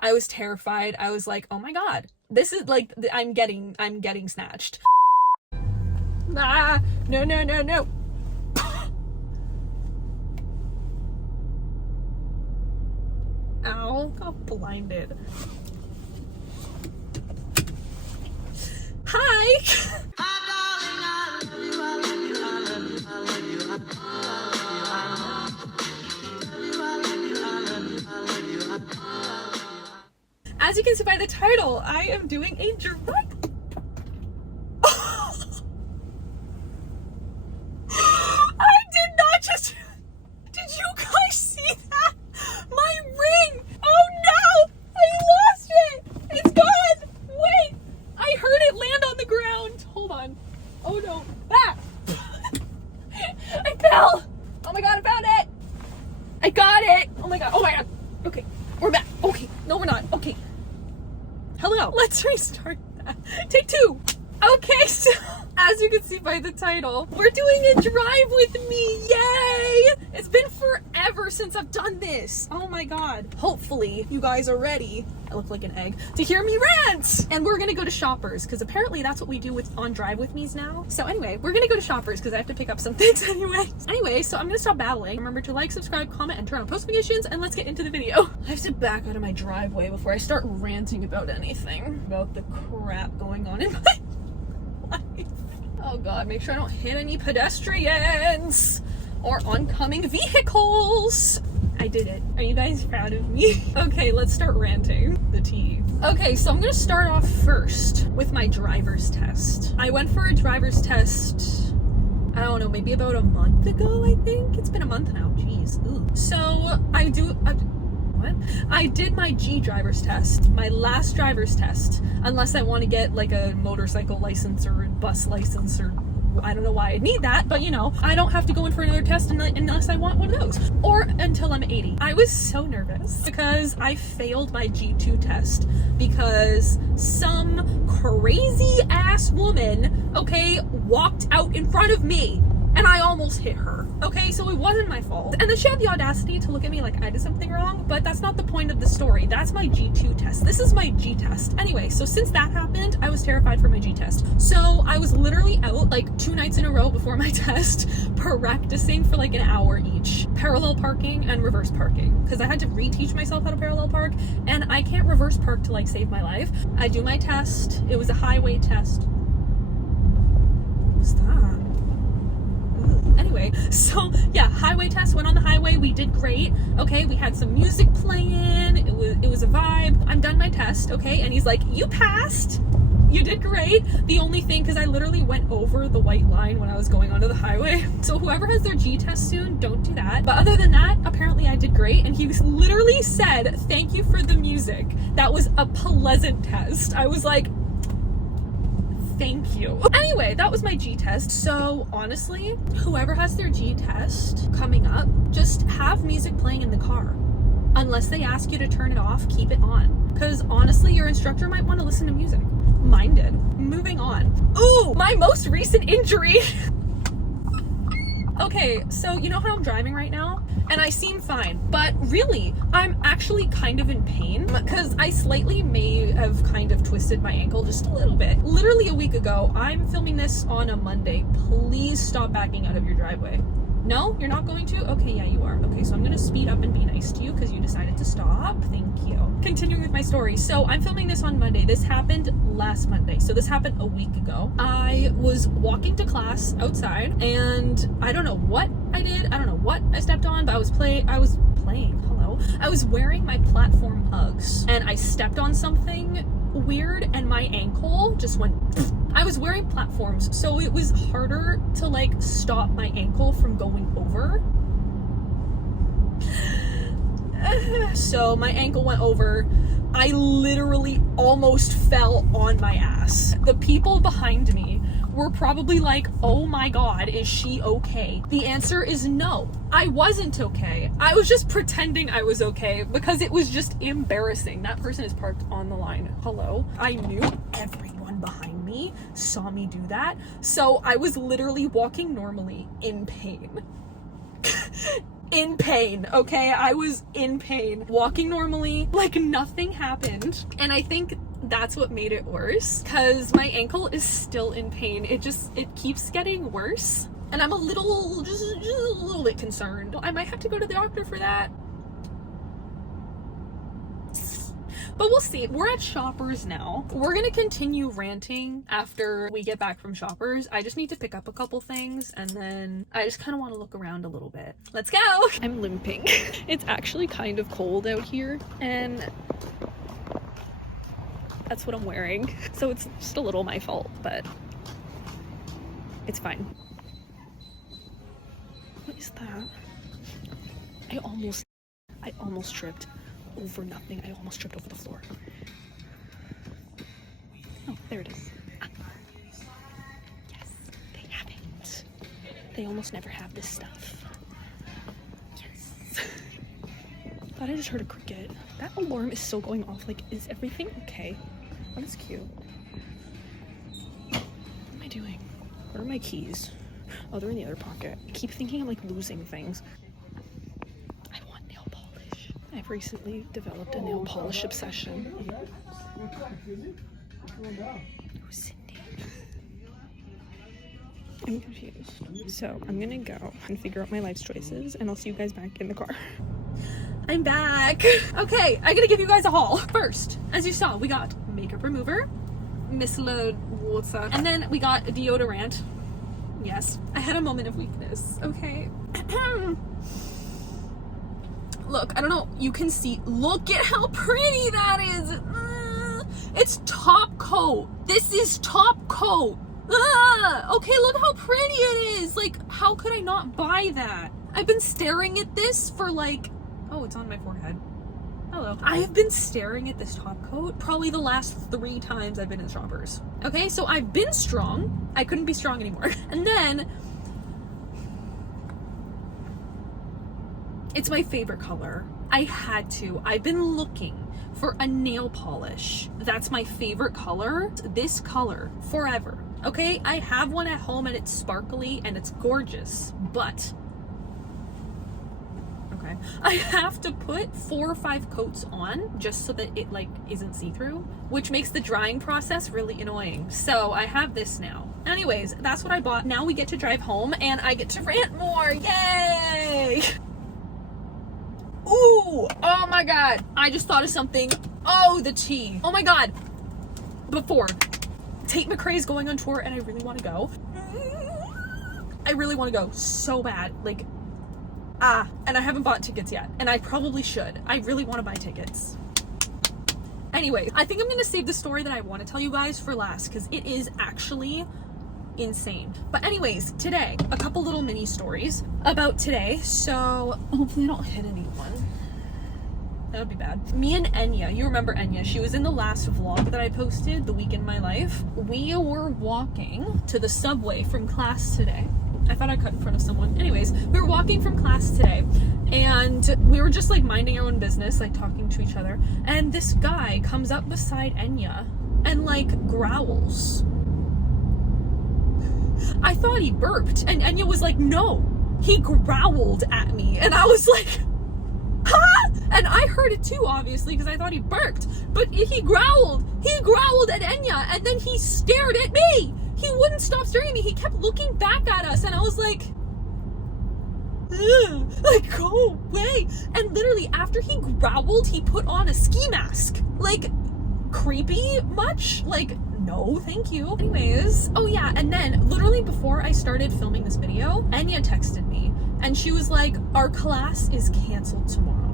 I was terrified. I was like, oh my god, this is like, I'm getting snatched. Ah, no, no, no, no. Ow, got blinded. Hi! As you can see by the title, I am doing a drive. I did not just... Did you guys see that? My ring! Oh no! I lost it! It's gone! Wait! I heard it land on the ground. Hold on. Oh no. Ah! I fell! Oh my god, I found it! I got it! Oh my god, oh my god. Okay, we're back. Okay, no we're not. Okay. Hello. Let's restart that. Take two. Okay, so as you can see by the title, we're doing a drive with me. Yay! It's been forever since I've done this. Oh my god. Hopefully you guys are ready. I look like an egg to hear me rant. And we're gonna go to Shoppers because apparently that's what we do with on drive with me's now. So anyway, we're gonna go to Shoppers because I have to pick up some things anyway, so I'm gonna stop babbling. Remember to like, subscribe, comment, and turn on post notifications, and let's get into the video. I have to back out of my driveway before I start ranting about anything, about the crap going on in my life. Oh god, make sure I don't hit any pedestrians or oncoming vehicles. I did it. Are you guys proud of me? Okay, let's start ranting. The tea. Okay, so I'm gonna start off first with my driver's test. I went for a driver's test, I don't know, maybe about a month ago, I think. It's been a month now, jeez. Ooh. So I did my G driver's test, my last driver's test, unless I want to get like a motorcycle license or a bus license, or I don't know why I need that, but you know, I don't have to go in for another test unless I want one of those, or until I'm 80. I was so nervous because I failed my G2 test because some crazy ass woman, okay, walked out in front of me and I almost hit her. Okay, so it wasn't my fault. And then she had the audacity to look at me like I did something wrong, but that's not the point of the story. That's my G2 test. This is my G test. Anyway, so since that happened, I was terrified for my G test. So I was literally out like 2 nights in a row before my test, practicing for like an hour each. Parallel parking and reverse parking. Because I had to reteach myself how to parallel park, and I can't reverse park to like save my life. I do my test. It was a highway test. What's that? Anyway, so yeah, highway test, went on the highway, we did great. Okay, we had some music playing, it was a vibe. I'm done my test, okay, and he's like, you passed, you did great. The only thing, because I literally went over the white line when I was going onto the highway, so whoever has their G test soon, don't do that. But other than that, apparently I did great, and he literally said, thank you for the music. That was a pleasant test. I was like, thank you. Anyway, that was my G test. So honestly, whoever has their G test coming up, just have music playing in the car. Unless they ask you to turn it off, keep it on. Because honestly, your instructor might want to listen to music. Mine did. Moving on. Ooh, my most recent injury. Okay, so you know how I'm driving right now? And I seem fine, but really, I'm actually kind of in pain because I slightly may have kind of twisted my ankle just a little bit. Literally a week ago, I'm filming this on a Monday. Please stop backing out of your driveway. No, you're not going to? Okay, yeah, you are. Okay, so I'm gonna speed up and be nice to you because you decided to stop. Thank you. Continuing with my story. So I'm filming this on Monday. This happened last Monday. So this happened a week ago. I was walking to class outside and I don't know what I did. I don't know what I stepped on, but I was playing. Hello. I was wearing my platform Uggs and I stepped on something weird and my ankle just went. I was wearing platforms, so it was harder to like stop my ankle from going over. So my ankle went over. I literally almost fell on my ass. The people behind me were probably like, oh my god, is she okay? The answer is no. I wasn't okay. I was just pretending I was okay because it was just embarrassing. That person is parked on the line. Hello? I knew everyone behind me saw me do that. So I was literally walking normally in pain. in pain, okay? I was in pain. Walking normally, like nothing happened. And I think that's what made it worse, because my ankle is still in pain. It keeps getting worse. And I'm just a little bit concerned. I might have to go to the doctor for that. But we'll see. We're at Shoppers now. We're gonna continue ranting after we get back from Shoppers. I just need to pick up a couple things, and then I just kind of want to look around a little bit. Let's go! I'm limping. It's actually kind of cold out here, and that's what I'm wearing. So it's just a little my fault, but it's fine. What is that? I almost tripped over nothing. I almost tripped over the floor. Oh, there it is. Ah. Yes, they have it. They almost never have this stuff. Yes. Thought I just heard a cricket. That alarm is still going off. Like, is everything okay? Oh, that's cute. What am I doing? Where are my keys? Oh, they're in the other pocket. I keep thinking I'm like losing things. I've recently developed a nail polish obsession. Who's Cindy? I'm confused. So I'm gonna go and figure out my life's choices, and I'll see you guys back in the car. I'm back. Okay, I gotta give you guys a haul. First, as you saw, we got makeup remover, micellar water, and then we got a deodorant. Yes, I had a moment of weakness. Okay. Look, I don't know, you can see, look at how pretty that is. It's top coat. This is top coat. Okay, look how pretty it is. Like, how could I not buy that? I've been staring at this for like, oh, it's on my forehead. Hello. I have been staring at this top coat probably the last 3 times I've been in Shoppers. Okay, so I've been strong. I couldn't be strong anymore. And then, it's my favorite color. I had to. I've been looking for a nail polish that's my favorite color. This color forever. Okay, I have one at home and it's sparkly and it's gorgeous, but okay, I have to put 4 or 5 coats on just so that it like isn't see-through, which makes the drying process really annoying. So I have this now. Anyways, that's what I bought. Now we get to drive home and I get to rant more. Yay! Ooh, oh my god, I just thought of something. Oh, the tea. Oh my god. Before, Tate McRae's going on tour and I really want to go. I really want to go so bad. Like, and I haven't bought tickets yet. And I probably should. I really want to buy tickets. Anyway, I think I'm going to save the story that I want to tell you guys for last, because it is actually insane. But anyways, today, a couple little mini stories about today. So hopefully I don't hit anyone. That would be bad. Me and Enya, you remember Enya, she was in the last vlog that I posted, The Week in My Life. We were walking to the subway from class today. I thought I cut in front of someone. Anyways, we were walking from class today and we were just like minding our own business, like talking to each other. And this guy comes up beside Enya and like growls. I thought he burped, and Enya was like, no, he growled at me, and I was like, huh? And I heard it too, obviously, because I thought he burped, but he growled at Enya, and then he stared at me. He wouldn't stop staring at me. He kept looking back at us, and I was like, like, go away. And literally, after he growled, he put on a ski mask. Like, creepy much? Like, no, thank you. Anyways, oh yeah, and then literally before I started filming this video, Enya texted me and she was like, our class is canceled tomorrow.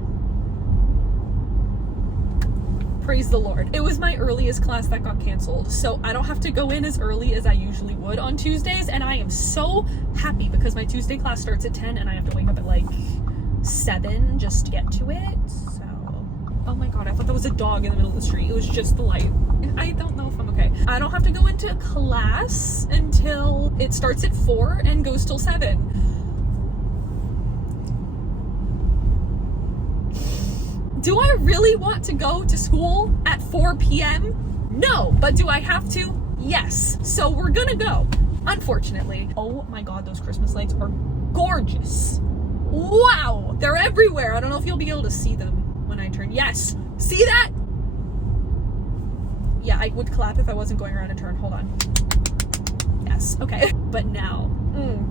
Praise the Lord. It was my earliest class that got canceled, so I don't have to go in as early as I usually would on Tuesdays, and I am so happy because my Tuesday class starts at 10 and I have to wake up at like 7 just to get to it. So, oh my god, I thought that was a dog in the middle of the street. It was just the light. I don't know if I'm okay. I don't have to go into class until it starts at 4 and goes till 7. Do I really want to go to school at 4 p.m.? No, but do I have to? Yes. So we're gonna go, unfortunately. Oh my god, those Christmas lights are gorgeous. Wow, they're everywhere. I don't know if you'll be able to see them when I turn. Yes, see that? Yeah, I would clap if I wasn't going around a turn. Hold on. Yes, okay. But now,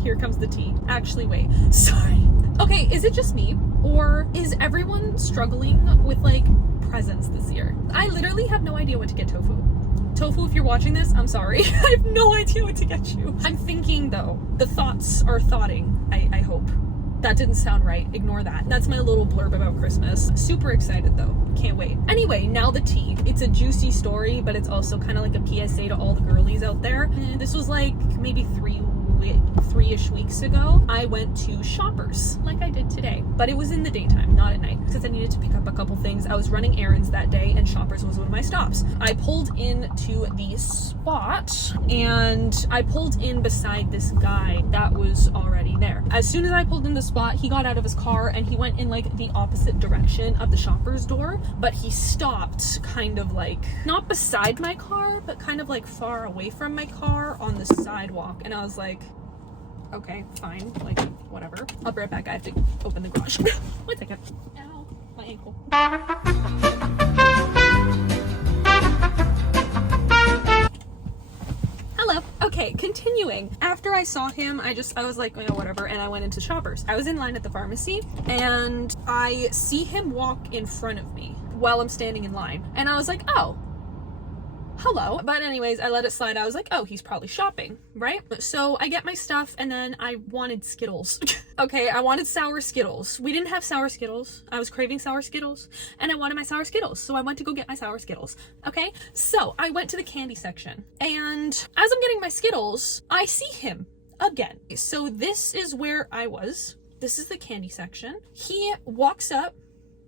here comes the tea. Actually, wait, sorry. Okay, is it just me? Or is everyone struggling with like presents this year? I literally have no idea what to get Tofu. Tofu, if you're watching this, I'm sorry. I have no idea what to get you. I'm thinking though. The thoughts are thoughting, I hope. That didn't sound right. Ignore that. That's my little blurb about Christmas. Super excited though. Can't wait. Anyway, now the tea. It's a juicy story, but it's also kind of like a PSA to all the girlies out there. This was like maybe three-ish weeks ago. I went to Shoppers like I did today, but it was in the daytime, not at night, because I needed to pick up a couple things. I was running errands that day and Shoppers was one of my stops. I pulled into the spot and I pulled in beside this guy that was already there. As soon as I pulled in the spot, he got out of his car and he went in like the opposite direction of the Shoppers door, but he stopped kind of like not beside my car, but kind of like far away from my car on the sidewalk. And I was like, okay, fine, like whatever. I'll be right back. I have to open the garage. 1 second. Ow, my ankle. Hello. Okay, continuing. After I saw him, I was like, you know, whatever, and I went into Shoppers. I was in line at the pharmacy and I see him walk in front of me while I'm standing in line. And I was like, oh, hello. But anyways, I let it slide. I was like, oh, he's probably shopping, right? So I get my stuff and then I wanted Skittles. Okay, I wanted sour Skittles. We didn't have sour Skittles. I was craving sour Skittles and I wanted my sour Skittles. So I went to go get my sour Skittles. Okay, so I went to the candy section and as I'm getting my Skittles, I see him again. So this is where I was. This is the candy section. He walks up,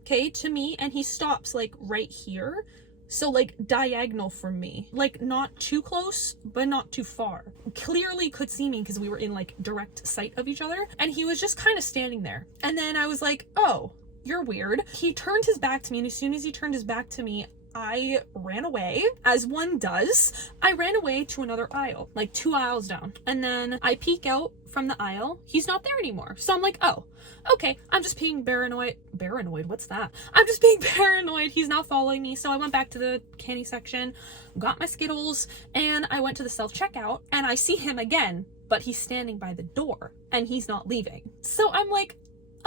okay, to me and he stops like right here. So like diagonal from me, like not too close, but not too far. Clearly could see me because we were in like direct sight of each other. And he was just kind of standing there. And then I was like, oh, you're weird. He turned his back to me. And as soon as he turned his back to me, I ran away, as one does. I ran away to another aisle, like 2 aisles down. And then I peek out from the aisle. He's not there anymore. So I'm like, oh, okay, I'm just being paranoid. Paranoid? What's that? I'm just being paranoid. He's not following me. So I went back to the candy section, got my Skittles, and I went to the self-checkout and I see him again, but he's standing by the door and he's not leaving. So I'm like,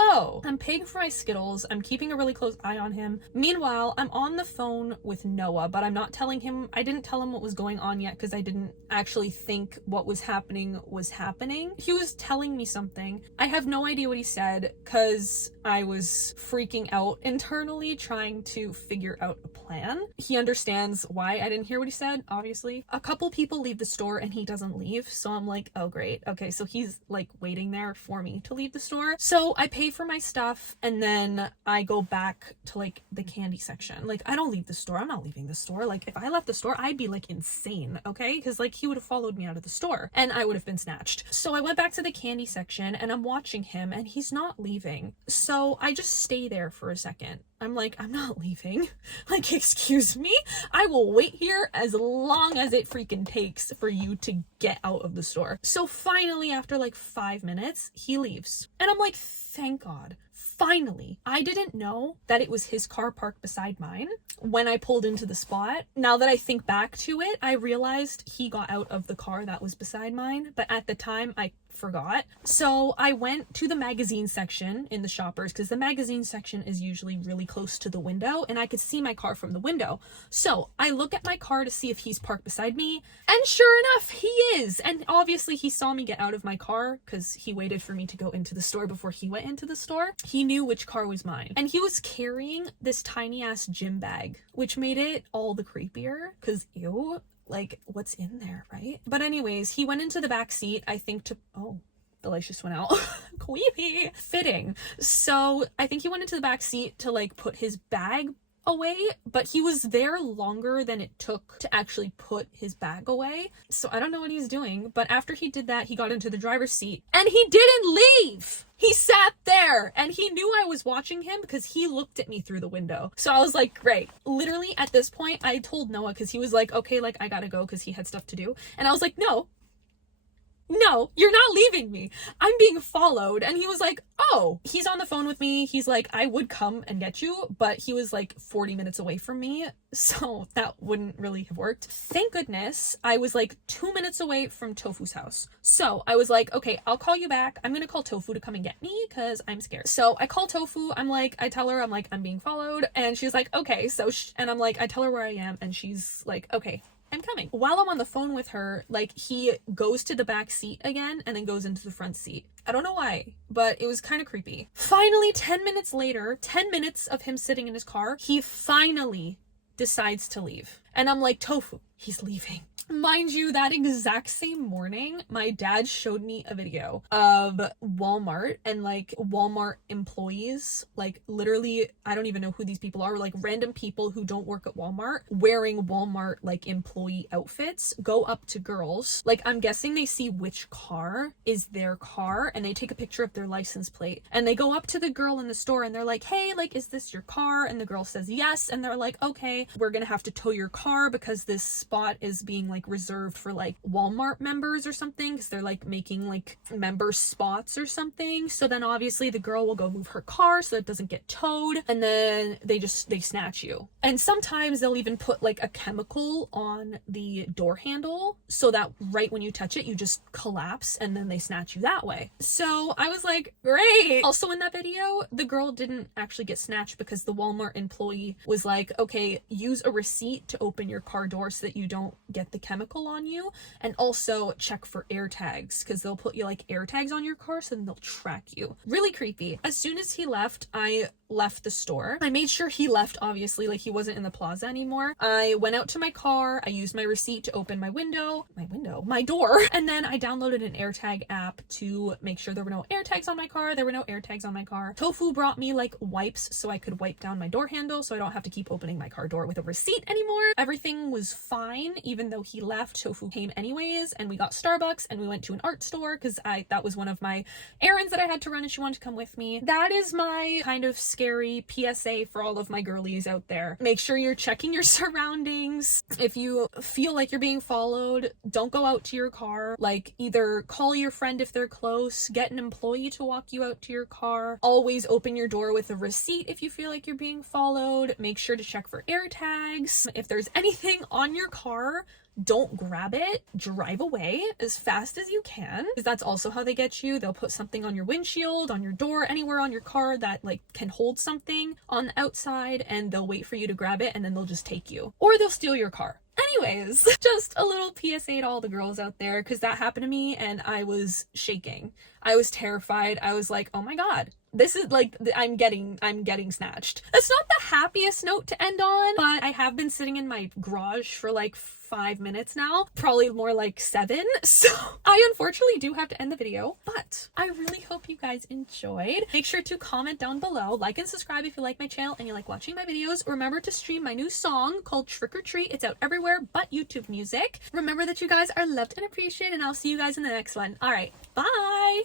oh, I'm paying for my Skittles. I'm keeping a really close eye on him. Meanwhile, I'm on the phone with Noah, but I'm not telling him. I didn't tell him what was going on yet because I didn't actually think what was happening was happening. He was telling me something. I have no idea what he said because I was freaking out internally trying to figure out a plan. He understands why I didn't hear what he said, obviously. A couple people leave the store and he doesn't leave. So I'm like, oh great. Okay, so he's like waiting there for me to leave the store. So I pay for my stuff and then I go back to like the candy section. Like I don't leave the store. I'm not leaving the store. Like if I left the store, I'd be like insane, okay? Because like he would have followed me out of the store and I would have been snatched. So I went back to the candy section and I'm watching him and he's not leaving. So I just stay there for a second. I'm like, I'm not leaving. Like, excuse me? I will wait here as long as it freaking takes for you to get out of the store. So finally, after like 5 minutes, he leaves. And I'm like, thank God. Finally, I didn't know that it was his car parked beside mine when I pulled into the spot. Now that I think back to it, I realized he got out of the car that was beside mine, but at the time I forgot. So I went to the magazine section in the Shoppers because the magazine section is usually really close to the window and I could see my car from the window. So I look at my car to see if he's parked beside me and sure enough, he is. And obviously he saw me get out of my car because he waited for me to go into the store before he went into the store. He knew which car was mine and he was carrying this tiny ass gym bag, which made it all the creepier because ew. Like, what's in there, right? But anyways, he went into the back seat, I think oh, the lights just went out. Creepy. Fitting. So I think he went into the back seat to like put his bag away, but he was there longer than it took to actually put his bag away. So I don't know what he's doing, but after he did that, he got into the driver's seat and he didn't leave. He sat there and he knew I was watching him because he looked at me through the window. So I was like, great. Literally at this point, I told Noah because he was like, okay, like I gotta go because he had stuff to do. And I was like, no, no, you're not leaving me. I'm being followed. And he was like, oh, he's on the phone with me. He's like, I would come and get you, but he was like 40 minutes away from me. So that wouldn't really have worked. Thank goodness I was like 2 minutes away from Tofu's house. So I was like, okay, I'll call you back. I'm going to call Tofu to come and get me because I'm scared. So I call Tofu. I tell her, I'm being followed. And she's like, okay. So, and I'm like, I tell her where I am. And she's like, okay, I'm coming. While I'm on the phone with her, like, he goes to the back seat again and then goes into the front seat. I don't know why, but it was kind of creepy. Finally, 10 minutes later, 10 minutes of him sitting in his car, he finally decides to leave. And I'm like, Tofu, he's leaving. Mind you, that exact same morning, my dad showed me a video of Walmart and like Walmart employees, like literally, I don't even know who these people are, like random people who don't work at Walmart wearing Walmart like employee outfits go up to girls. Like, I'm guessing they see which car is their car and they take a picture of their license plate and they go up to the girl in the store and they're like, hey, like, is this your car? And the girl says yes. And they're like, okay, we're gonna have to tow your car because this spot is being like reserved for like Walmart members or something, because they're like making like member spots or something. So then obviously the girl will go move her car so it doesn't get towed, and then they snatch you. And sometimes they'll even put like a chemical on the door handle so that right when you touch it you just collapse, and then they snatch you that way. So I was like, great. Also in that video, the girl didn't actually get snatched because the Walmart employee was like, okay, use a receipt to open your car door so that you don't get the chemical on you, and also check for air tags because they'll put you like air tags on your car so then they'll track you. Really creepy. As soon as he left, I left the store. I made sure he left, obviously, like he wasn't in the plaza anymore. I went out to my car. I used my receipt to open my door, and then I downloaded an AirTag app to make sure there were no air tags on my car. There were no air tags on my car. Tofu brought me like wipes so I could wipe down my door handle so I don't have to keep opening my car door with a receipt anymore. Everything was fine. Even though he left, Tofu came anyways, and we got Starbucks and we went to an art store because that was one of my errands that I had to run and she wanted to come with me. That is my kind of scary PSA for all of my girlies out there. Make sure you're checking your surroundings. If you feel like you're being followed, don't go out to your car. Like, either call your friend if they're close, get an employee to walk you out to your car. Always open your door with a receipt if you feel like you're being followed. Make sure to check for air tags. If there's anything on your car, don't grab it. Drive away as fast as you can, because that's also how they get you. They'll put something on your windshield, on your door, anywhere on your car that like can hold something on the outside, and they'll wait for you to grab it and then they'll just take you, or they'll steal your car. Anyways, just a little PSA to all the girls out there, because that happened to me and I was shaking. I was terrified. I was like, oh my god, this is like, I'm getting snatched. That's not the happiest note to end on, but I have been sitting in my garage for like 5 minutes now, probably more like 7. So I unfortunately do have to end the video, but I really hope you guys enjoyed. Make sure to comment down below, like and subscribe if you like my channel and you like watching my videos. Remember to stream my new song called Trick or Treat. It's out everywhere but YouTube Music. Remember that you guys are loved and appreciated, and I'll see you guys in the next one. All right, bye.